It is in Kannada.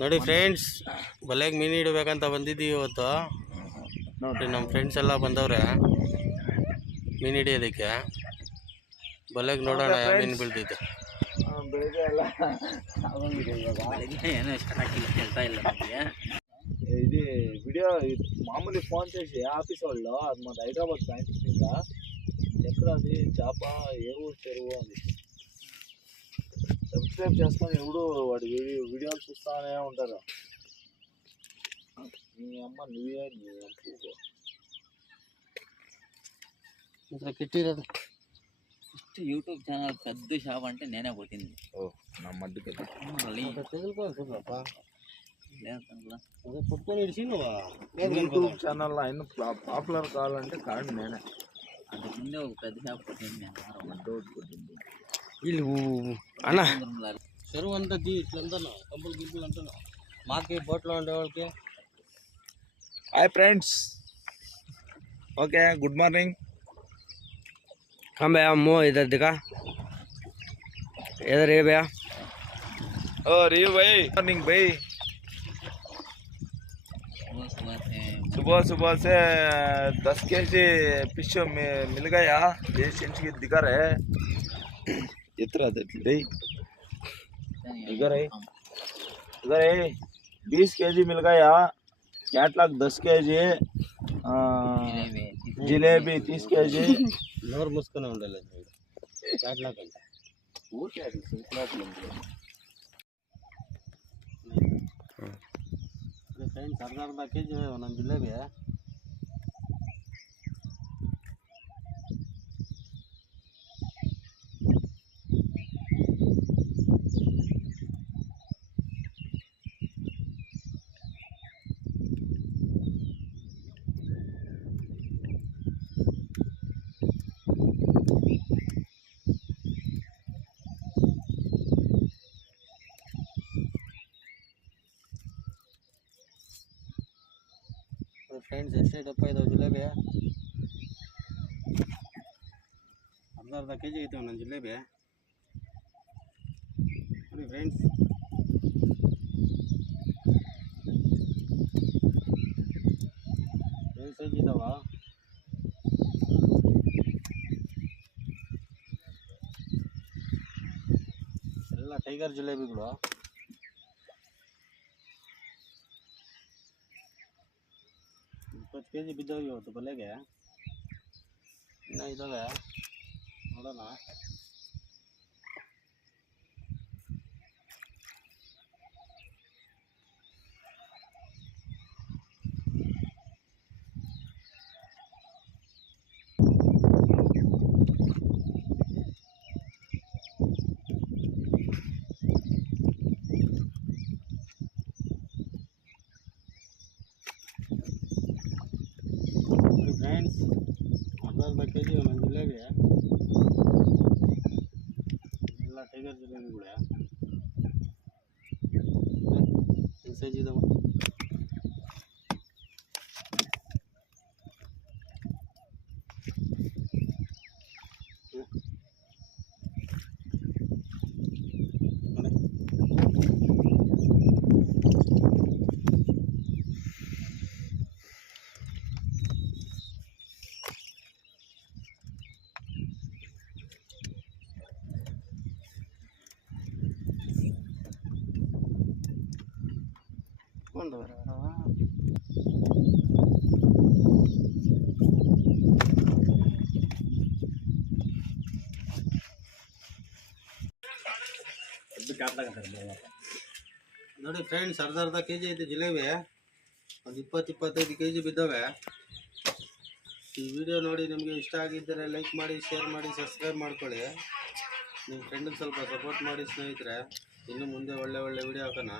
ನೋಡಿ ಫ್ರೆಂಡ್ಸ್, ಬಲೆಗೆ ಮೀನು ಹಿಡಬೇಕಂತ ಬಂದಿದ್ದೀವಿ ಇವತ್ತು. ನೋಡಿ ನಮ್ಮ ಫ್ರೆಂಡ್ಸ್ ಎಲ್ಲ ಬಂದವ್ರೆ ಮೀನು ಹಿಡಿಯೋದಕ್ಕೆ. ಬಲೆಗೆ ನೋಡೋಣ ಯಾವ ಮೀನು ಬೀಳ್ತೈತೆ. ಬೆಳಿಗ್ಗೆ ಎಲ್ಲ ಏನೋ ಚೆನ್ನಾಗಿಲ್ಲ ಕೆಲಸ ಇಲ್ಲ ನಮಗೆ. ఇది వీడియో మామూలు ఫోన్ చేసి ఆఫీస్ వాళ్ళు అది మన హైదరాబాద్ బ్యాంక్ ఇంకా ఎక్కడ అది చేప ఏ ఊరు చెరువు అని సబ్స్క్రైబ్ చేసుకొని ఎప్పుడు వాడి వీడియోలు చూస్తూనే ఉంటారు. మీ అమ్మ నువ్వే కిట్టిరదు ఫస్ట్ యూట్యూబ్ ఛానల్ పెద్ద షాప్ అంటే నేనే కొట్టింది. ఓ నా మడ్డుకి యూట్యూబ్ ఛానల్ ఆయన పాపులర్ కావాలంటే కారణం నేనే. అంతకుముందే ఒక పెద్ద షాప్ కొట్టింది నేను. అడ్డోటి కొట్టింది వీళ్ళు అన్న చెరువు అంతా ఇట్లా అంటాను, కంపులు గింపులు అంటాను మాకి బోట్లో ఉండే వాళ్ళకి. Hi friends, okay good morning. हाँ भैया मो इधर दिखा, इधर ये भैया. ओ रियू भाई, मॉर्निंग भाई. सुबह सुबह से 10 केजी फिश मिल गया. ये सेंच की दिखा रहे इतना भाई. इधर है 20 केजी मिल गया. Catalogue 10 KG, jalebi 30 KG. నోరు మూసుకొని ఉండాలి. ಫ್ರೆಂಡ್ಸ್ ಅರ್ಧ ಕೆಜಿ ನಮ್ಮ ಜಿಲೇಬಿ. ಫ್ರೆಂಡ್ಸ್ ಎಷ್ಟೇ ದಪ್ಪ ಇದಾವೆ ಜಿಲೇಬಿ. ಅರ್ಧ ಕೆಜಿ ಐತೆ ನನ್ನ ಜಿಲೇಬಿ. ನೋಡಿ ಫ್ರೆಂಡ್ಸ್, ಏನು ಸೈಜ್ ಇದಾವ. ಎಲ್ಲ ಟೈಗರ್ ಜಿಲೇಬಿಗಳು. 20 ಕೆಜಿ ಬಿದ್ದೋಗಿ ಇವತ್ತು ಬಲೆಗೆ. ಇನ್ನೂ ಇದ್ದಾವೆ, ನೋಡೋಣ. ಫ್ರೆಂಡ್ಸ್, ಅರ್ಧ ಕೆಜಿ ಒಂದೊಂದು ಜಿಲೇಬಿ. ಎಲ್ಲ ಟೈಗರ್ ಜಿಲೇಬಿಗಳೇ. ಏನು ಸೈಜ್ ಇದಾವೆ. ನೋಡಿ ಫ್ರೆಂಡ್ಸ್, ಅರ್ಧ ಕೆಜಿ ಐತೆ ಜಿಲೇಬಿ. ಒಂದು 20-25 ಕೆಜಿ ಬಿದ್ದಾವೆ. ಈ ವಿಡಿಯೋ ನೋಡಿ ನಿಮಗೆ ಇಷ್ಟ ಆಗಿದ್ದರೆ ಲೈಕ್ ಮಾಡಿ, ಶೇರ್ ಮಾಡಿ, ಸಬ್ಸ್ಕ್ರೈಬ್ ಮಾಡ್ಕೊಳ್ಳಿ. ನಿಮ್ಮ ಫ್ರೆಂಡಿಗೆ ಸ್ವಲ್ಪ ಸಪೋರ್ಟ್ ಮಾಡಿ ಸ್ನೇಹಿತರೆ. ಇನ್ನು ಮುಂದೆ ಒಳ್ಳೆ ವಿಡಿಯೋ ಹಾಕೋಣ.